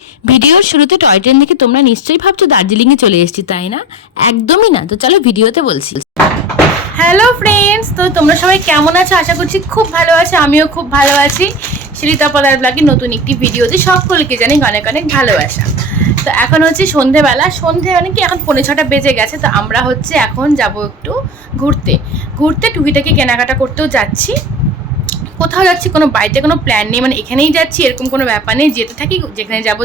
ভিডিওর শুরুতে toy train দেখে তোমরা নিশ্চয়ই ভাবছো দার্জিলিংয়ে চলে এসেছি, তাই না? একদমই না। তো চলো ভিডিওতে বলছি। হ্যালো ফ্রেন্ডস, তো তোমরা সবাই কেমন আছো? আশা করছি খুব ভালো আছো, আমিও খুব ভালো আছি। শ্রীতা পদার ব্লগের নতুন একটি ভিডিওতে সকলকে জানি অনেক অনেক ভালোবাসা। তো এখন হচ্ছে সন্ধেবেলা, সন্ধে মানে কি এখন 5:45 বেজে গেছে। তো আমরা হচ্ছে এখন যাব একটু ঘুরতে ঘুরতে টুকিটাকি কেনাকাটা করতেও যাচ্ছি। কোথাও যাচ্ছি, কোনো বাড়িতে কোনো প্ল্যান নেই, মানে এখানেই যাচ্ছি এরকম কোনো ব্যাপার নেই। যেতে থাকি, যেখানে যাব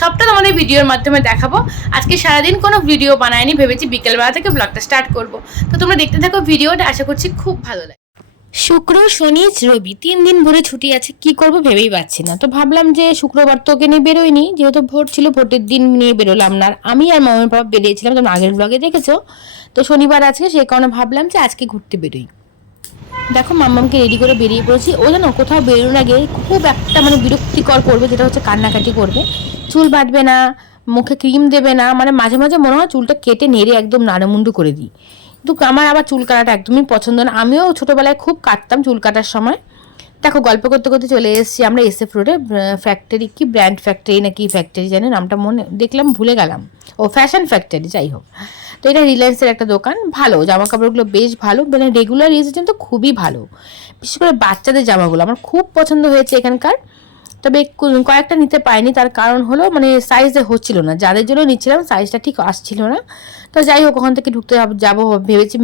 সবটা তোমাদের ভিডিওর মাধ্যমে দেখাবো। আজকে সারাদিন কোনো ভিডিও বানায়নি, ভেবেছি বিকেলবেলা থেকে ব্লগটা স্টার্ট করব। তো তোমরা দেখতে থাকো ভিডিওটা, আশা করছি খুব ভালো লাগে। শুক্র, শনি, রবি 3 দিন ভরে ছুটি আছে, কি করব ভেবেই পাচ্ছি না। তো ভাবলাম যে শুক্রবার তো ওকে নিয়ে বেরোয়নি, যেহেতু ভোট ছিল, ভোটের দিন নিয়ে বেরোলাম না। আমি আর মামার বাবা বেরিয়েছিলাম, তোমরা আগের ব্লগে দেখেছো। তো শনিবার আজকে, সেই কারণে ভাবলাম যে আজকে ঘুরতে বেরোই। দেখো মাম্মামকে রেডি করে বেরিয়ে পড়েছি। ও যেন কোথাও বেরোনোর আগে খুব একটা মানে বিরক্তিকর করবে, যেটা হচ্ছে কান্নাকাটি করবে, চুল বাঁধবে না, মুখে ক্রিম দেবে না, মানে মাঝে মাঝে মনে হয় চুলটা কেটে নেড়ে একদম নাড়ামুন্ডু করে দিই। কিন্তু আমার আবার চুল কাটাটা একদমই পছন্দ না। আমিও ছোটোবেলায় খুব কাটতাম চুল কাটার সময়। দেখো গল্প করতে করতে চলে এসেছি আমরা SF রোডে ফ্যাক্টরি, কি ব্র্যান্ড ফ্যাক্টরি না কি ফ্যাক্টরি জানি নামটা, মনে দেখলাম ভুলে গেলাম। ও ফ্যাশন ফ্যাক্টরি, যাই হোক। তো এটা রিলায়েন্সের একটা দোকান, ভালো জামা কাপড়গুলো বেশ ভালো, মানে রেগুলার ইউজের জন্য তো খুবই ভালো। বিশেষ করে বাচ্চাদের জামাগুলো আমার খুব পছন্দ হয়েছে এখানকার। তবে কয়েকটা নিতে পারিনি, তার কারণ হলো মানে সাইজে হচ্ছিল না, যাদের জন্য নিচ্ছিলাম সাইজটা ঠিক আসছিল না। তো যাই হোক, ওখান থেকে ঢুকতে যাবো ভেবেছি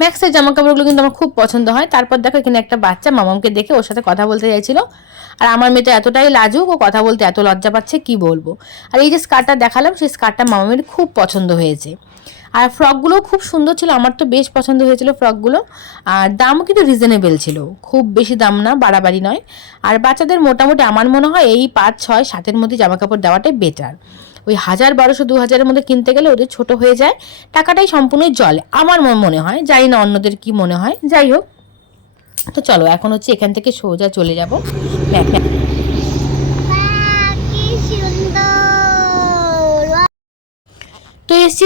ম্যাক্সের জামা কাপড়গুলো কিন্তু আমার খুব পছন্দ হয়। তারপর দেখো এখানে একটা বাচ্চা মামামকে দেখে ওর সাথে কথা বলতে চাইছিল, আর আমার মেয়ে তো এতটাই লাজুক, ও কথা বলতে এত লজ্জা পাচ্ছে কি বলবো। আর এই যে স্কার্টটা দেখালাম, সেই স্কার্টটা মামামের খুব পছন্দ হয়েছে। আর ফ্রকগুলো খুব সুন্দর ছিল, আমার তো বেশ পছন্দ হয়েছিল ফ্রকগুলো। আর দামও কিন্তু রিজনেবল ছিল, খুব বেশি দাম না, বাড়াবাড়ি নয়। আর বাচ্চাদের মোটামুটি আমার মনে হয় এই 5, 6, 7-এর মধ্যে জামা কাপড় দেওয়াটাই বেটার। ওই 1000, 1200, 2000-এর মধ্যে কিনতে গেলে ওদের ছোট হয়ে যায়, টাকাটাই সম্পূর্ণই জলে আমার মনে হয়, জানি না অন্যদের কি মনে হয়। যাই হোক, তো চলো এখন হচ্ছে এখান থেকে সোজা চলে যাবো। তো এসছি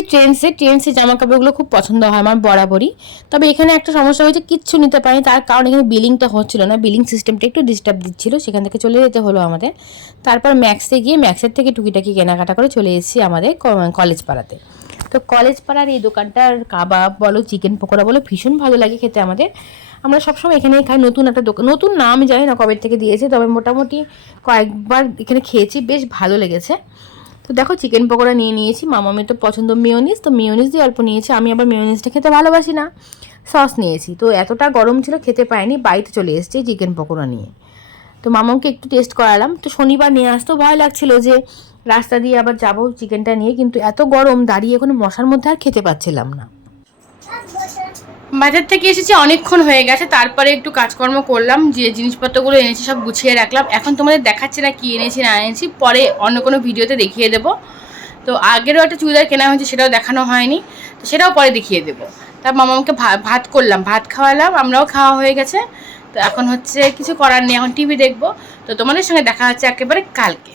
ট্রেন্সে জামা কাপড়গুলো খুব পছন্দ হয় আমার বরাবরই। তবে এখানে একটা সমস্যা হয়েছে, কিচ্ছু নিতে পারি, তার কারণ এখানে বিলিংটা হচ্ছিল না, বিলিং সিস্টেমটা একটু ডিস্টার্ব দিচ্ছিল, সেখান থেকে চলে যেতে হলো আমাদের। তারপর ম্যাক্সে গিয়ে ম্যাক্সের থেকে টুকিটাকি কেনাকাটা করে চলে এসেছি আমাদের কলেজ পাড়াতে। তো কলেজ পাড়ার এই দোকানটার কাবাব বলো, চিকেন পকোড়া বলো, ভীষণ ভালো লাগে খেতে আমাদের। আমরা সবসময় এখানেই খাই। নতুন একটা দোকান, নতুন না আমি জানি না কবে থেকে দিয়েছে, তবে মোটামুটি কয়েকবার এখানে খেয়েছি, বেশ ভালো লেগেছে। তো দেখো চিকেন পকোড়া নিয়ে নিয়েছি, মামামের তো পছন্দ মেয়োনিজ, তো মেয়োনিজ দিয়ে অল্প নিয়েছি। আমি আবার মেয়োনিজটা খেতে ভালোবাসি না, সস নিয়েছি। তো এতটা গরম ছিল খেতে পাইনি, বাড়িতে চলে এসেছি চিকেন পকোড়া নিয়ে। তো মামাকে একটু টেস্ট করালাম। তো শনিবার নিয়ে আসতেও ভয় লাগছিল যে রাস্তা দিয়ে আবার যাবো চিকেনটা নিয়ে, কিন্তু এত গরম দাঁড়িয়ে কোনো মশার মধ্যে আর খেতে পাচ্ছিলাম না। বাজার থেকে এসেছি, অনেকক্ষণ হয়ে গেছে, তারপরে একটু কাজকর্ম করলাম, যে জিনিসপত্রগুলো এনেছি সব গুছিয়ে রাখলাম। এখন তোমাদের দেখাচ্ছি না কি এনেছি না এনেছি, পরে অন্য কোনো ভিডিওতে দেখিয়ে দেবো। তো আগেরও একটা চুড়িদার কেনা হয়েছে, সেটাও দেখানো হয়নি, তো সেটাও পরে দেখিয়ে দেবো। তার মামাকে ভাত করলাম, ভাত খাওয়ালাম, আমরাও খাওয়া হয়ে গেছে। তো এখন হচ্ছে কিছু করার নেই, এখন টিভি দেখবো। তো তোমাদের সঙ্গে দেখা হচ্ছে একেবারে কালকে।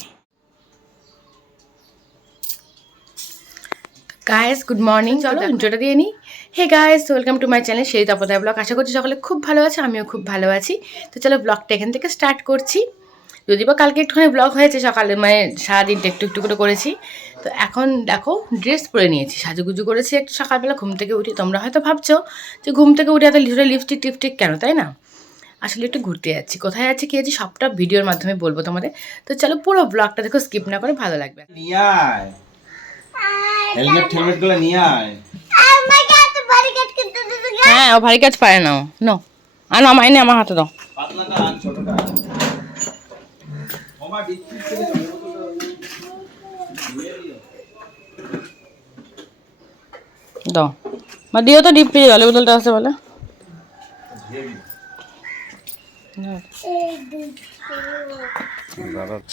গাইস গুড মর্নিং, চলো ইন্ট্রোটা দিয়ে নিই। Hey guys, welcome to my channel Shrita পদার ব্লগ। আশা করছি সকলে খুব ভালো আছে, আমিও খুব ভালো আছি। তো চলো ব্লগটা এখান থেকে স্টার্ট করছি। যদি বা কালকে একটুখানি ব্লগ হয়েছে, সকালে মানে সারাদিনটা একটু একটু করে করেছি। তো এখন দেখো ড্রেস পরে নিয়েছি, সাজুগুজু করেছি একটু সকালবেলা ঘুম থেকে উঠি। তোমরা হয়তো ভাবছো যে ঘুম থেকে উঠে এত লিপস্টিক টিপস্টিক কেন, তাই না? আসলে একটু ঘুরতে যাচ্ছি, কোথায় যাচ্ছি কি যাচ্ছি সবটা ভিডিওর মাধ্যমে বলবো তোমাদের। তো চলো পুরো ব্লগটা দেখো, স্কিপ না করে, ভালো লাগবে। হেলমেট গুলো নিয়ে আয়। হ্যাঁ, ও ভারী কাজ পারে না। নো আনো, আমার এনে আমার হাতে দাও। পাতলাটা আন, ছোটটা আন। ওমা ডিপি থেকে দাও মা, দিও তো ডিপ পেয়ে জলের বোতলটা আছে বলে।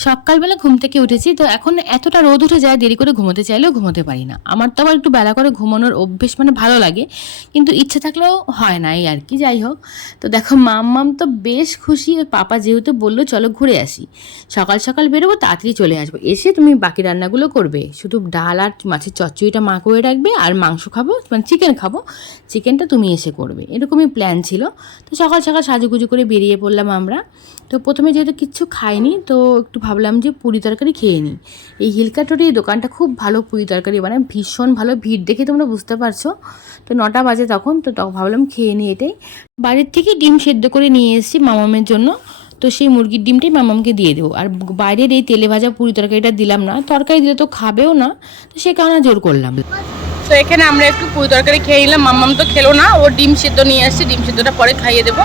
সকালবেলা ঘুম থেকে উঠেছি, তো এখন এতটা রোদ উঠে যায়, দেরি করে ঘুমোতে চাইলেও ঘুমোতে পারি না। আমার তো আবার একটু বেলা করে ঘুমানোর অভ্যেস, মানে ভালো লাগে, কিন্তু ইচ্ছে থাকলেও হয় না, এই আর কি। যাই হোক, তো দেখো মাম্মাম তো বেশ খুশি, ওর পাপা যেহেতু বললো চলো ঘুরে আসি, সকাল সকাল বেরোবো, তাড়াতাড়ি চলে আসবো, এসে তুমি বাকি রান্নাগুলো করবে, শুধু ডাল আর মাছের চচ্চড়িটা মা করে রাখবে, আর মাংস খাবো মানে চিকেন খাবো, চিকেনটা তুমি এসে করবে, এরকমই প্ল্যান ছিল। তো সকাল সকাল সাজুগুজু করে বেরিয়ে পড়লাম আমরা। তো প্রথমে যেহেতু কিচ্ছু খাইনি, তো একটু ভাবলাম যে পুরি তরকারি খেয়ে নিই। এই হিলকাটোরি এই দোকানটা খুব ভালো পুরি তরকারি বানায়, ভীষণ ভালো, ভিড় দেখে তোমরা বুঝতে পারছো। তো 9টা বাজে তখন, তো ভাবলাম খেয়ে নিই এটাই। বাড়ির থেকে ডিম সেদ্ধ করে নিয়ে এসেছি মামামের জন্য, তো সেই মুরগির ডিমটাই মামামকে দিয়ে দেবো। আর বাইরের এই তেলে ভাজা পুরি তরকারিটা দিলাম না, তরকারি দিলে তো খাবেও না, তো সে কারণে জোর করলাম। তো এখানে আমরা একটু পুরি তরকারি খেয়ে নিলাম, মাম্মাম তো খেলো না, ও ডিম সেদ্ধ নিয়ে আসছে, ডিম সেদ্ধটা পরে খাইয়ে দেবো।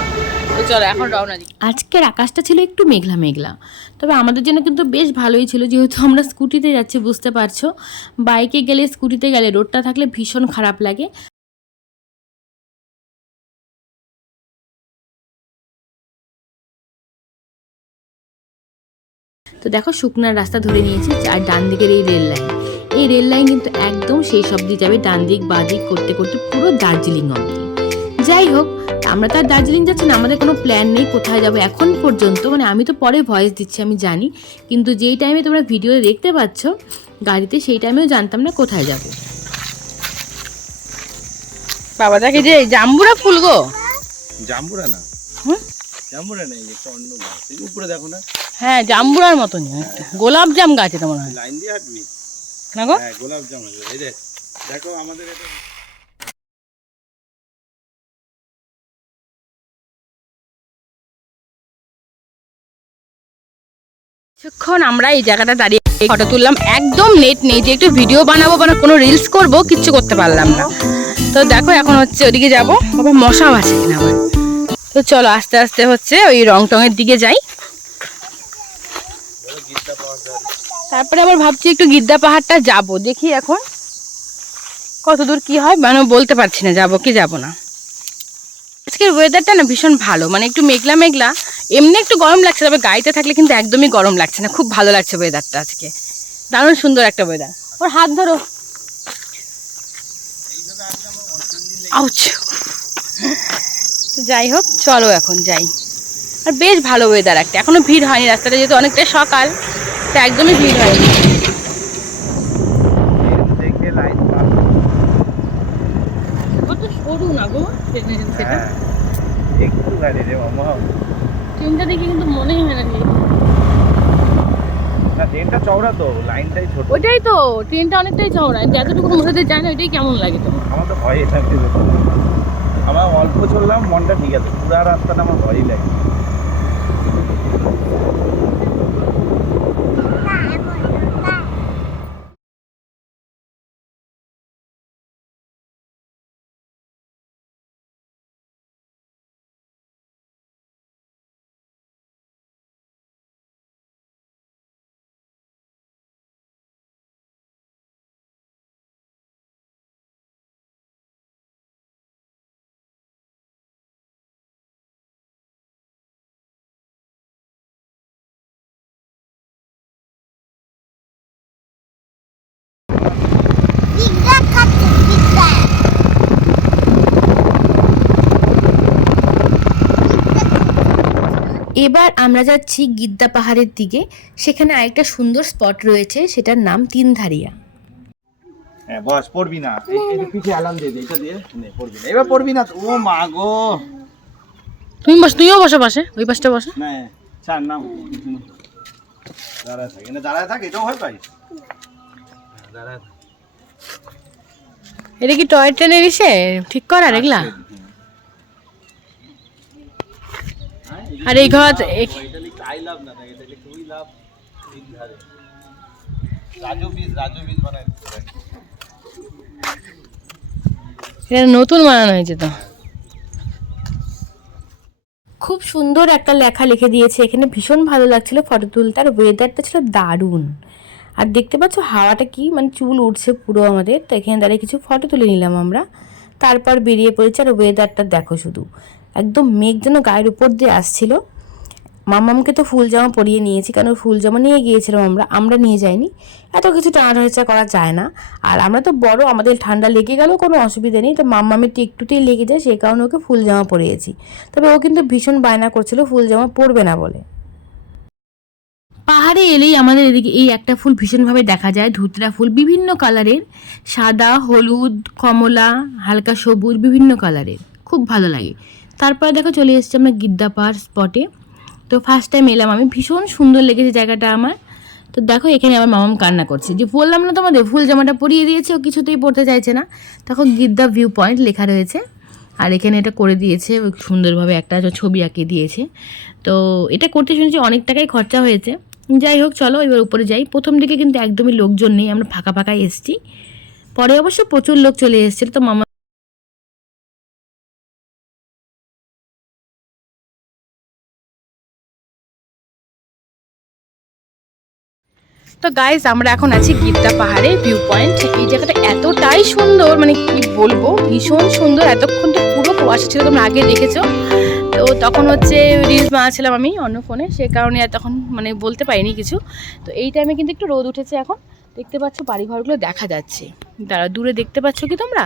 তো চলো এখন রওনা দিই। আজকের আকাশটা ছিল একটু মেঘলা মেঘলা, তবে আমাদের জন্য কিন্তু বেশ ভালোই ছিল, যেহেতু আমরা স্কুটিতে যাচ্ছি, বুঝতে পারছো। বাইকে গেলে স্কুটিতে গেলে রোডটা থাকলে ভীষণ খারাপ লাগে। তো দেখো শুকনার রাস্তা ধরে নিয়েছি, আর ডান দিকের এই রেল লাইন কিন্তু একদম সেই সব দিয়ে যাবে, ডান দিক বাঁ দিক করতে করতে পুরো দার্জিলিং অবধি। যাই হোক, আমরা তো আর দার্জিলিং যাচ্ছি না, আমাদের কোনো প্ল্যান নেই কোথায় যাব এখন পর্যন্ত। মানে আমি তো পরে ভয়েস দিচ্ছি আমি জানি, কিন্তু যেই টাইমে তোমরা ভিডিও দেখতে পাচ্ছ গাড়িতে, সেই টাইমেও জানতাম না কোথায় যাব। বাবা দেখে যে জাম্বুরা ফুল গো, জাম্বুরা না, জাম্বুরা নেই, একটা অন্য গাছ এই উপরে দেখো না। হ্যাঁ জাম্বুরার মতনই একটা গোলাপ জাম গাছ, এটা মনে হয়। লাইন দিয়ে হাঁটবি না গো, হ্যাঁ গোলাপ জাম আছে এই যে, দেখো আমাদের এটা। কিছুক্ষণ আমরা এই জায়গাটা দাঁড়িয়ে ফটো তুললাম, একদম নেট নেই যে একটু ভিডিও বানাবো বা কোনো রিলস করবো, কিচ্ছু করতে পারলাম না। তো দেখো এখন হচ্ছে ওদিকে যাবো, বাবা মশাও আছে কিনা আবার। তো চলো আস্তে আস্তে হচ্ছে ওই রং টঙের দিকে যাই, তারপরে আবার ভাবছি একটু গিদ্দা পাহাড়টা যাব, দেখি এখন কত দূর কি হয়, মানে বলতে পারছি না যাবো কি যাব না। আজকের ওয়েদারটা না ভীষণ ভালো, মানে একটু মেঘলা মেঘলা, এমনি একটু গরম লাগছে, তবে গাড়িতে থাকলে কিন্তু একদমই গরম লাগছে না, খুব ভালো লাগছে ওয়েদারটা আজকে, দারুণ সুন্দর একটা ওয়েদার। ওর হাত ধরো, আউচ। যাই হোক চলো এখন যাই, আর বেশ ভালো ওয়েদার একটা, এখনো ভিড় হয়নি রাস্তাটা, যেহেতু অনেকটা সকাল, তো একদমই ভিড় হয়নি। দেখে লাইন কত সরু না গো সেটা, একটু গাড়ি রে মামা, ট্রেনটা দেখে কিন্তু মনেই হয় না না ট্রেনটা চওড়া তো, লাইনটাই ছোট। ওইটাই তো, ট্রেনটা অনেকটাই চওড়া, যতটুকু মধ্যে যায় না ওইটাই কেমন লাগে তোমার? আমার তো ভয় এটা, আমার অল্প চললাম মনটা ঠিক আছে, পুরা রাস্তাটা আমার ভয়ই লাগে। এবার আমরা যাচ্ছি গিদ্দা পাহাড়ের দিকে, সেখানে আরেকটা সুন্দর স্পট রয়েছে, সেটার নাম তিনধারিয়া। হ্যাঁ বস, পড়বি না, এই পিঠে অ্যালার্ম দিয়ে দে, এটা দিয়ে নে, পড়বি না এবার, পড়বি না। ও মা গো, তুইও বসো পাশে, ওই পাশটা বসো না ছাড় না, দাঁড়ায় থাক, এনে দাঁড়ায় থাক, এটাও হয় পাই, দাঁড়ায় থাক। এটা কি টয় ট্রেনের ইসে ঠিক করার এগুলা? আর এই ঘর আই লাভ না থাকে, তাহলে খুবই লাভ, তিন ধারে রাজু বীজ বানায় দিতে, এটা নতুন বানানো হয়েছে তো। খুব সুন্দর একটা লেখা লিখে দিয়েছে এখানে, ভীষণ ভালো লাগছিল ফটো তুলতে, আর ওয়েদারটা ছিল দারুণ। আর দেখতে পাচ্ছ হাওয়াটা কি, মানে চুল উঠছে পুরো আমাদের। তো এখানে দাঁড়িয়ে কিছু ফটো তুলে নিলাম আমরা, তারপর বেরিয়ে পড়েছি। আর ওয়েদারটা দেখো শুধু, একদম মেঘ যেন গায়ের উপর দিয়ে আসছিল। মামামকে তো ফুল জামা পরিয়ে নিয়েছি, কারণ ফুল জামা নিয়ে গিয়েছিলাম আমরা নিয়ে যাইনি, এত কিছু টানাটানিচা করা যায় না। আর আমরা তো বড়, আমাদের ঠান্ডা লেগে গেলেও কোনো অসুবিধা নেই, তো মামামের একটুতেই লেগে যায়, সেই কারণে ওকে ফুল জামা পরিয়েছি। তবে ও কিন্তু ভীষণ বায়না করছিল ফুল জামা পরবে না বলে। পাহাড়ে এলেই আমাদের এদিকে এই একটা ফুল ভীষণভাবে দেখা যায়, ধুতরা ফুল, বিভিন্ন কালারের, সাদা, হলুদ, কমলা, হালকা সবুজ, বিভিন্ন কালারের, খুব ভালো লাগে। তারপরে দেখো চলে এসেছি আমরা গিদ্দা পাহাড় স্পটে। তো ফার্স্ট টাইম এলাম আমি, ভীষণ সুন্দর লেগেছে জায়গাটা আমার। তো দেখো এখানে আমার মামাম কান্না করছে, যে বললাম না তোমাদের ফুল জামাটা পরিয়ে দিয়েছে, ও কিছুতেই পড়তে চাইছে না। তখন গিদ্দা ভিউ পয়েন্ট লেখা রয়েছে, আর এখানে এটা করে দিয়েছে সুন্দরভাবে, একটা ছবি আঁকে দিয়েছে। তো এটা করতে শুনেছি অনেক টাকাই খরচা হয়েছে। যাই হোক চলো এবার উপরে যাই। প্রথম দিকে কিন্তু একদমই লোকজন নেই, আমরা ফাঁকা ফাঁকাই এসেছি। পরে অবশ্য প্রচুর লোক চলে এসেছিল। তো মামা তো গাইজ আমরা এখন আছি গিদ্দা পাহাড়ে ভিউ পয়েন্ট। এই জায়গাটা এতটাই সুন্দর, মানে কি বলবো, ভীষণ সুন্দর। এতক্ষণ তো পুরো কুয়াশা ছিল, তোমরা আগে দেখেছো। তো তখন হচ্ছে রিলস বানাচ্ছিলাম আমি অন্য ফোনে, সে কারণে আর তখন মানে বলতে পারিনি কিছু। তো এই টাইমে কিন্তু একটু রোদ উঠেছে এখন, দেখতে পাচ্ছ বাড়িঘরগুলো দেখা যাচ্ছে। তারা দূরে দেখতে পাচ্ছ কি তোমরা,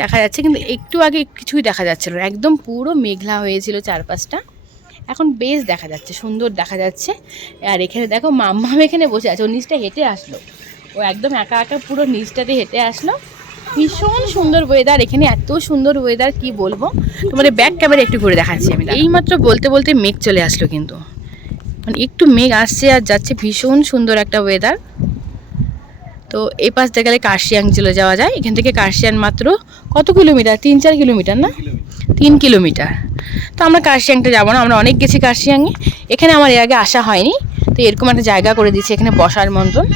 দেখা যাচ্ছে, কিন্তু একটু আগে কিছুই দেখা যাচ্ছিল না, একদম পুরো মেঘলা হয়েছিল চারপাশটা। এখন বেশ দেখা যাচ্ছে, সুন্দর দেখা যাচ্ছে। আর এখানে দেখো মাম্মাম এখানে বসে আছে, ও নিচটা হেঁটে আসলো, ও একদম একা একা পুরো নিচটাতে হেঁটে আসলো। ভীষণ সুন্দর ওয়েদার এখানে, এত সুন্দর ওয়েদার কি বলবো। তোমাদের ব্যাক ক্যামেরা একটু ঘুরে দেখাচ্ছি আমি। এইমাত্র বলতে বলতে মেঘ চলে আসলো, কিন্তু মানে একটু মেঘ আসছে আর যাচ্ছে, ভীষণ সুন্দর একটা ওয়েদার। তো এই পাশ দিয়ে গেলে কার্শিয়াং চলে যাওয়া যায়। এখান থেকে কার্শিয়াং মাত্র কত কিলোমিটার, 3-4 কিলোমিটার না, 3 কিলোমিটার। তো আমরা কার্শিয়াংটা যাবো না, আমরা অনেক গেছি কার্শিয়াংয়ে। এখানে আমার এর আগে আসা হয়নি, তো এরকম একটা জায়গা করে দিয়েছে এখানে বসার মতন।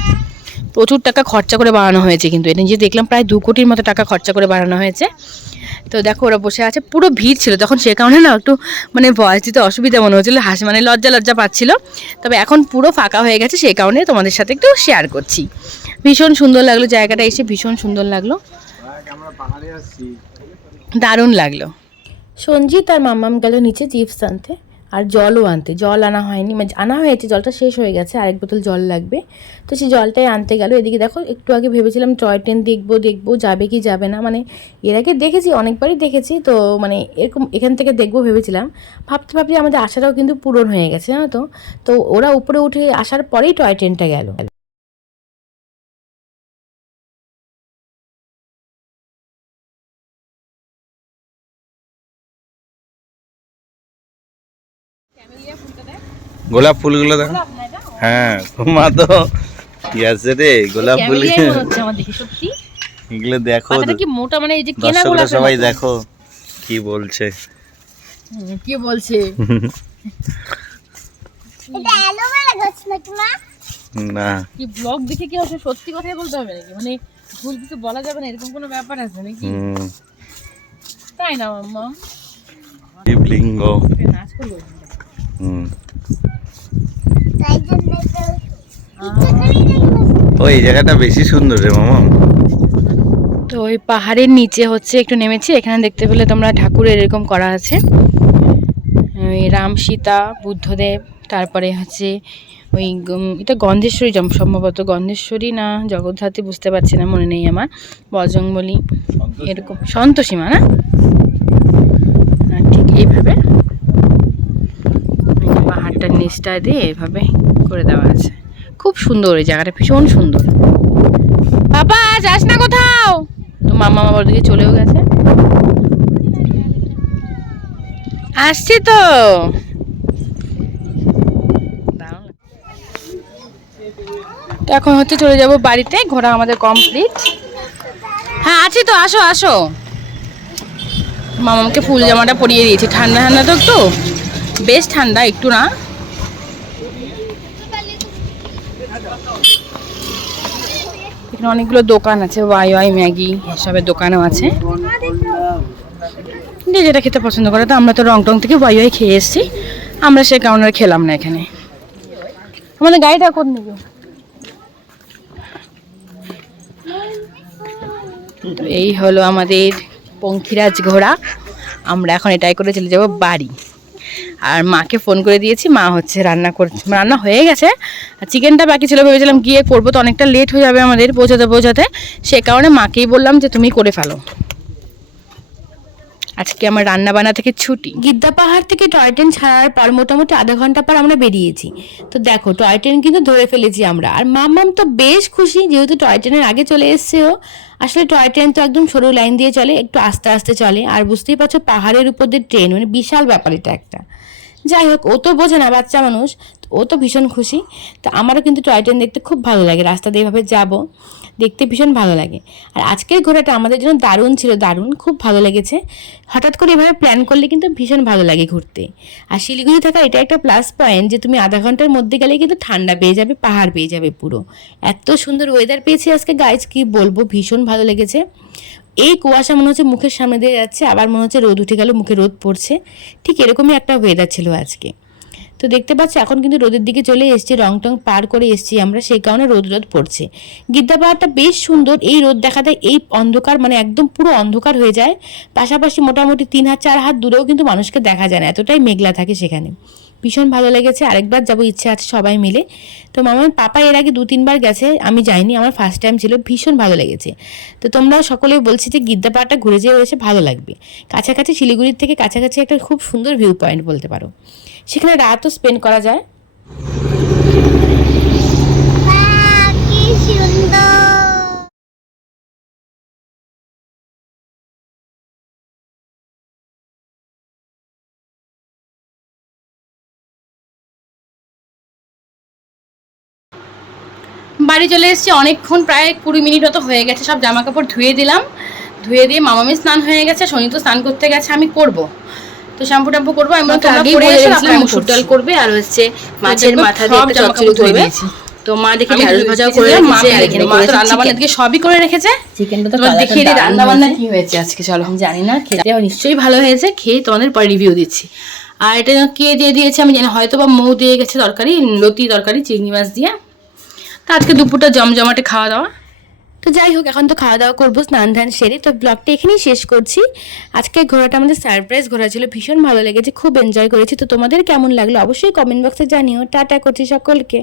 প্রচুর টাকা খরচা করে বানানো হয়েছে, কিন্তু এটা যে দেখলাম প্রায় 2 কোটির মতো টাকা খরচা করে বানানো হয়েছে। তো দেখো ওরা বসে আছে, পুরো ভিড় ছিল তখন, সে কারণে না একটু মানে ভয়েস দিতে অসুবিধা মনে হচ্ছিলো, মানে লজ্জা লজ্জা পাচ্ছিল। তবে এখন পুরো ফাঁকা হয়ে গেছে, সেই কারণে তোমাদের সাথে একটু শেয়ার করছি। ভীষণ সুন্দর লাগলো জায়গাটা এসে, ভীষণ সুন্দর লাগলো, দারুণ লাগলো। সঞ্জিত আর মাম্মাম গেল নিচে চিপস আনতে, আর জলও আনতে। জল আনা হয়নি, মানে আনা হয়েছে, জলটা শেষ হয়ে গেছে, আরেক বোতল জল লাগবে। তো সেই জলটাই আনতে গেল। এদিকে দেখো একটু আগে ভেবেছিলাম টয় ট্রেন দেখবো যাবে কি যাবে না, মানে এর আগে দেখেছি, অনেকবারই দেখেছি, তো মানে এরকম এখান থেকে দেখবো ভেবেছিলাম। ভাবতে ভাবতে আমাদের আশাটাও কিন্তু পূরণ হয়ে গেছে, জানো তো। তো ওরা উপরে উঠে আসার পরেই টয় ট্রেনটা গেল। গোলাপ ফুলগুলো দেখো। হ্যাঁ মা তো কি আছে রে, গোলাপ ফুল সত্যি এগুলো দেখো, কি মোটা, মানে এই যে কেনা দর্শকরা গোলাপ, সবাই দেখো কি বলছে। কি বলছে, এটা অ্যালোভেরা গাছ নাকি মা? না কি ব্লগ দেখে কি হবে, সত্যি কথাই বলতে হবে নাকি, মানে ভুল কিছু বলা যাবে না, এরকম কোনো ব্যাপার আছে নাকি? তাই না মাম্মা? শিবলিঙ্গ। নাচ করবো। তাই জন্য ওই জায়গাটা বেশি সুন্দর রে মামা। তো ওই পাহাড়ের নিচে হচ্ছে একটু নেমেছি, এখানে দেখতে পেলে তোমরা ঠাকুরের এরকম করা আছে, ওই রাম সীতা বুদ্ধদেব, তারপরে হচ্ছে ওই এটা গন্ধেশ্বরী, সম্ভবত গন্ধেশ্বরী না জগদ্ধাত্রী, বুঝতে পারছি না, মনে নেই আমার, বজরংবলী, এরকম সন্তোষীমা না, ঠিক এইভাবে পাহাড়টার নিচটা দিয়ে এভাবে করে দেওয়া আছে। খুব সুন্দর এই জায়গাটা, ভীষণ সুন্দর। বাবা যাস না কোথাও, তো মামা বাবার দিকে চলেও গেছে, আসছি তো। তো এখন হচ্ছে চলে যাব বাড়িতে, ঘোরা আমাদের কমপ্লিট। হ্যাঁ আছি তো, আসো আসো। মামাকে ফুল জামাটা পরিয়ে দিয়েছি, ঠান্ডা ঠান্ডা তো একটু, বেশ ঠান্ডা, একটু না। এখানে অনেকগুলো দোকান আছে, ওয়াই ম্যাগি এসবের দোকানও আছে, যে যেটা খেতে পছন্দ করে। তো আমরা তো রং টং থেকে ওয়াই খেয়ে এসেছি, আমরা সে কারণে আর খেলাম না এখানে। আমাদের গাড়িটা কোন দিকে? তো এই হলো আমাদের পঙ্খিরাজ ঘোড়া। আমরা এখন এটাই করে চলে যাব বাড়ি। আর মাকে ফোন করে দিয়েছি, মা হচ্ছে রান্না করছে, রান্না হয়ে গেছে, আর চিকেনটা বাকি ছিল, ভেবেছিলাম গিয়ে করবো, তো অনেকটা লেট হয়ে যাবে আমাদের পৌঁছাতে, সে কারণে মাকেই বললাম যে তুমি করে ফেলো। আজকে আমার রান্না বান্না থেকে ছুটি। গিদ্দা পাহাড় থেকে টয় ট্রেন ছাড়ার পর মোটামুটি আধা ঘন্টা পর আমরা বেরিয়েছি। তো দেখো টয় ট্রেন কিন্তু ধরে ফেলেছি আমরা, আর মাম্মাম তো বেশ খুশি, যেহেতু টয় ট্রেনের আগে চলে এসছে ও। আসলে টয় ট্রেন তো একদম সরু লাইন দিয়ে চলে, একটু আস্তে আস্তে চলে, আর বুঝতেই পারছো পাহাড়ের উপর দিয়ে ট্রেন, মানে বিশাল ব্যাপার এটা একটা। যাই হোক, ও তো বোঝে না, বাচ্চা মানুষ, ও তো ভীষণ খুশি। তো আমারও কিন্তু টয় ট্রেন দেখতে খুব ভালো লাগে, রাস্তা দিয়ে এভাবে যাবো, দেখতে ভীষণ ভালো লাগে। আর আজকের ঘোরাটা আমাদের জন্য দারুণ ছিল, দারুণ, খুব ভালো লেগেছে। হঠাৎ করে এভাবে প্ল্যান করলে কিন্তু ভীষণ ভালো লাগে ঘুরতে। আর শিলিগুড়ি থাকা এটা একটা প্লাস পয়েন্ট যে তুমি আধা ঘন্টার মধ্যে গেলে কিন্তু ঠান্ডা পেয়ে যাবে, পাহাড় পেয়ে যাবে পুরো। এত সুন্দর ওয়েদার পেয়েছি আজকে গাইজ, কি বলবো, ভীষণ ভালো লেগেছে। এই কুয়াশা মনে হচ্ছে মুখের সামনে দিয়ে যাচ্ছে, আবার মনে হচ্ছে রোদ উঠে গেল, মুখে রোদ পড়ছে, ঠিক এরকমই একটা ওয়েদার ছিল আজকে। তো দেখতে পাচ্ছি এখন কিন্তু রোদের দিকে চলে এসেছি, রং টং পার করে এসেছি আমরা, সেই কারণে রোদ পড়ছে। গিদ্দা পাহাড়টা বেশ সুন্দর, এই রোদ দেখা দেয়, এই অন্ধকার মানে একদম পুরো অন্ধকার হয়ে যায়। পাশাপাশি মোটামুটি 3 হাত 4 হাত দূরেও কিন্তু মানুষকে দেখা যায় না, এতটাই মেঘলা থাকে সেখানে। ভীষণ ভালো লেগেছে, আরেকবার যাবো ইচ্ছে আছে সবাই মিলে। তো মামার পাপা এর আগে 2-3 বার গেছে, আমি যাইনি, আমার ফার্স্ট টাইম ছিল, ভীষণ ভালো লেগেছে। তো তোমরাও সকলে বলছি যে গিদ্দা পাহাড়টা ঘুরে যেয়ে এসে ভালো লাগবে। কাছাকাছি, শিলিগুড়ির থেকে কাছাকাছি একটা খুব সুন্দর ভিউ পয়েন্ট বলতে পারো, সেখানে রাতও স্পেন্ড করা যায়। কি সুন্দর। বাড়ি চলে এসেছি, অনেকক্ষণ, প্রায় 20 মিনিট মতো হয়ে গেছে। সব জামা কাপড় ধুয়ে দিলাম, ধুয়ে দিয়ে মামামি স্নান হয়ে গেছে, শনি তো স্নান করতে গেছে, আমি করব। তো শ্যাম্পু ট্যাম্পু করবো, আমরা তো আগেই বলে রেখেছিলাম মুসুর ডাল করবে আর হচ্ছে মাছের মাথা দিয়ে একটা চচ্চড়ি করবে। তো মা দেখি ঢেঁড়স ভাজাও করে রেখেছে, আর এখানে মা তো রান্না বান্না দিকে সবই করে রেখেছে। চিকেনটা তো দেখিয়ে দিই রান্না বান্না কি হয়েছে আজকে, চলো। জানি না, খেতে নিশ্চয়ই ভালো হয়েছে, খেয়ে তোমাদের পরে রিভিউ দিচ্ছি। আর এটা কে দিয়ে দিয়েছে আমি জানি, হয়তো বা মৌ দিয়ে গেছে তরকারি, লতি তরকারি চিংড়ি মাছ দিয়ে। তো আজকে দুপুরটা জমজমাটে খাওয়া দাওয়া। তো যাই হোক, এখন তো খাওয়া দাওয়া করবো স্নান ধান সেরে। তো ব্লগটা এখানেই শেষ করছি। আজকে ঘোরাটা আমাদের সারপ্রাইজ ঘোরা ছিল, ভীষণ ভালো লেগেছে, খুব এনজয় করেছি। তো তোমাদের কেমন লাগলো অবশ্যই কমেন্ট বক্সে জানিও। টাটা করছি সকলকে।